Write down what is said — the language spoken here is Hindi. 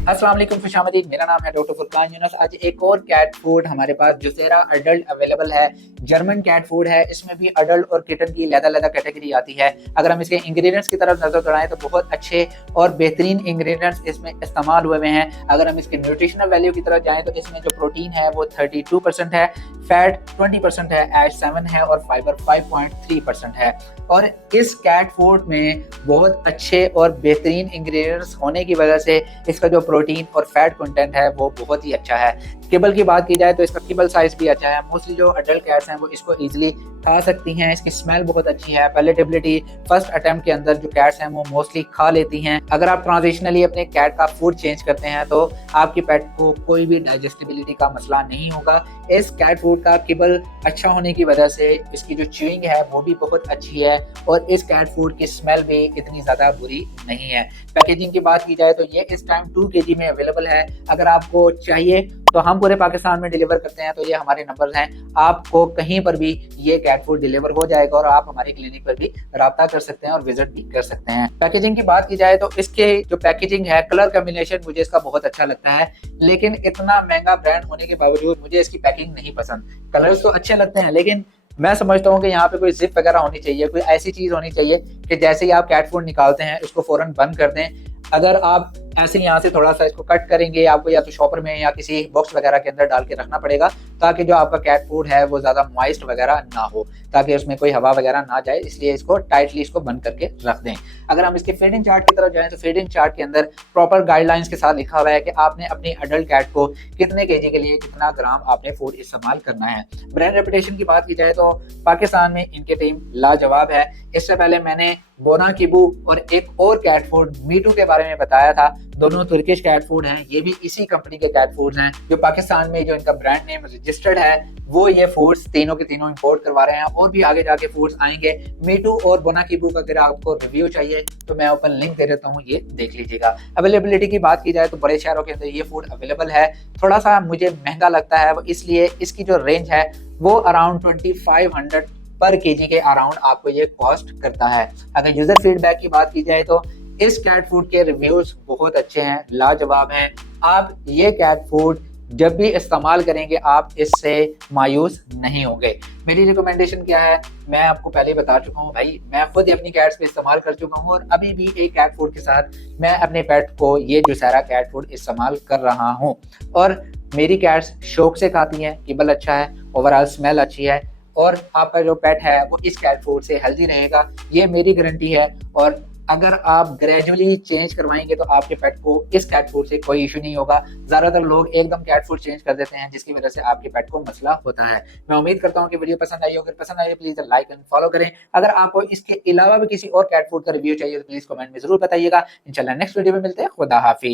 अस्सलाम वालेकुम, खुशामदीद। मेरा नाम है डॉक्टर फुरकान यूनुस। आज एक और कैट फूड हमारे पास जुसेरा अडल्ट अवेलेबल है। जर्मन कैट फूड है। इसमें भी अडल्ट और किटन की लहदा कैटेगरी आती है। अगर हम इसके इंग्रेडिएंट्स की तरफ नजर दौड़ाएं तो बहुत अच्छे और बेहतरीन इंग्रेडिएंट्स इसमें इस्तेमाल हुए हुए हैं। अगर हम इसके न्यूट्रिशनल वैल्यू की तरफ जाएं तो इसमें जो प्रोटीन है वो 32% है, फैट 20% है, ऐश 7 है और फाइबर 5.3% है। और इस कैट फूड में बहुत अच्छे और बेहतरीन इंग्रेडिएंट्स होने की वजह से इसका जो प्रोटीन और फैट कंटेंट है वो बहुत ही अच्छा है। किबल की बात की जाए तो इसका किबल साइज भी अच्छा है। मोस्टली जो अडल्ट कैट्स हैं वो इसको इजीली खा सकती हैं। इसकी स्मेल बहुत अच्छी है। पैलेटेबिलिटी फर्स्ट अटेम्प्ट के अंदर जो कैट्स हैं वो मोस्टली खा लेती हैं। अगर आप ट्रांजिशनली अपने कैट का फूड चेंज करते हैं तो आपकी पेट को कोई भी डाइजेस्टिबिलिटी का मसला नहीं होगा। इस कैट फूड का किबल अच्छा होने की वजह से इसकी जो च्यूइंग है वो भी बहुत अच्छी है और इस कैट फूड की स्मेल भी इतनी ज़्यादा बुरी नहीं है। पैकेजिंग की बात की जाए तो ये इस टाइम 2 kg में अवेलेबल है। अगर आपको चाहिए तो हम पूरे पाकिस्तान में डिलीवर करते हैं। तो ये हमारे नंबर हैं, आपको कहीं पर भी ये कैट फूड डिलीवर हो जाएगा और आप हमारे क्लिनिक पर भी रब्ता कर सकते हैं और विजिट भी कर सकते हैं। पैकेजिंग की बात की जाए तो इसके जो पैकेजिंग है, कलर कॉम्बिनेशन मुझे इसका बहुत अच्छा लगता है, लेकिन इतना महंगा ब्रांड होने के बावजूद मुझे इसकी पैकिंग नहीं पसंद। कलर्स तो अच्छे लगते हैं लेकिन मैं समझता हूँ कि यहाँ पे कोई जिप वगैरह होनी चाहिए, कोई ऐसी चीज होनी चाहिए कि जैसे ही आप कैट फूड निकालते हैं इसको फौरन बंद कर दें। अगर आप ऐसे यहाँ से थोड़ा सा इसको कट करेंगे, आपको या तो शॉपर में या किसी बॉक्स वगैरह के अंदर डाल के रखना पड़ेगा ताकि जो आपका कैट फूड है वो ज़्यादा मॉइस्ट वगैरह ना हो, ताकि उसमें कोई हवा वगैरह ना जाए। इसलिए इसको टाइटली इसको बंद करके रख दें। अगर हम इसके फीडिंग चार्ट की तरफ जाएं तो फीडिंग चार्ट के अंदर प्रॉपर गाइडलाइंस के साथ लिखा हुआ है कि आपने अपनी अडल्ट कैट को कितने केजी के लिए कितना ग्राम आपने फूड इस्तेमाल करना है। ब्रांड रेपुटेशन की बात की जाए तो पाकिस्तान में इनकी टीम लाजवाब है। इससे पहले मैंने बोना किबू और एक और कैट फूड मीटू के बारे में बताया था। दोनों तुर्किश कैट फूड हैं। ये भी इसी कंपनी के कैट फूड्स हैं जो पाकिस्तान में जो इनका ब्रांड नेम रजिस्टर्ड है वो ये फूड्स तीनों के तीनों इंपोर्ट करवा रहे हैं और भी आगे जाके फूड्स आएंगे। मीटू और बोना किबू का अगर आपको रिव्यू चाहिए तो मैं ऊपर लिंक दे देता हूँ, ये देख लीजिएगा। अवेलेबिलिटी की बात की जाए तो बड़े शहरों के अंदर ये फूड अवेलेबल है। थोड़ा सा मुझे महंगा लगता है वो इसलिए इसकी जो रेंज है वो अराउंड 2500 पर केजी के अराउंड आपको ये कॉस्ट करता है। अगर यूजर फीडबैक की बात की जाए तो इस कैट फूड के रिव्यूज बहुत अच्छे हैं, लाजवाब हैं। आप ये कैट फूड जब भी इस्तेमाल करेंगे आप इससे मायूस नहीं होंगे। मेरी रिकमेंडेशन क्या है मैं आपको पहले बता चुका हूँ भाई, मैं खुद ही अपनी कैट्स पे इस्तेमाल कर चुका हूँ और अभी भी एक कैट फूड के साथ मैं अपने पेट को ये जुसेरा कैट फूड इस्तेमाल कर रहा हूँ और मेरी कैट्स शौक से खाती हैं। किबल अच्छा है, ओवरऑल स्मेल अच्छी है और आपका जो पेट है वो इस कैट फूड से हेल्दी रहेगा, ये मेरी गारंटी है। और अगर आप ग्रेजुअली चेंज करवाएंगे तो आपके पेट को इस कैट फूड से कोई इशू नहीं होगा। ज़्यादातर लोग एकदम कैट फूड चेंज कर देते हैं जिसकी वजह से आपके पेट को मसला होता है। मैं उम्मीद करता हूँ कि वीडियो पसंद आई हो। अगर पसंद I please like and follow करें। अगर आपको इसके अलावा भी किसी और कैट फूड का रिव्यू चाहिए तो प्लीज़ कमेंट में ज़रूर बताइएगा। इंशाल्लाह नेक्स्ट वीडियो में मिलते हैं। खुदा हाफिज़।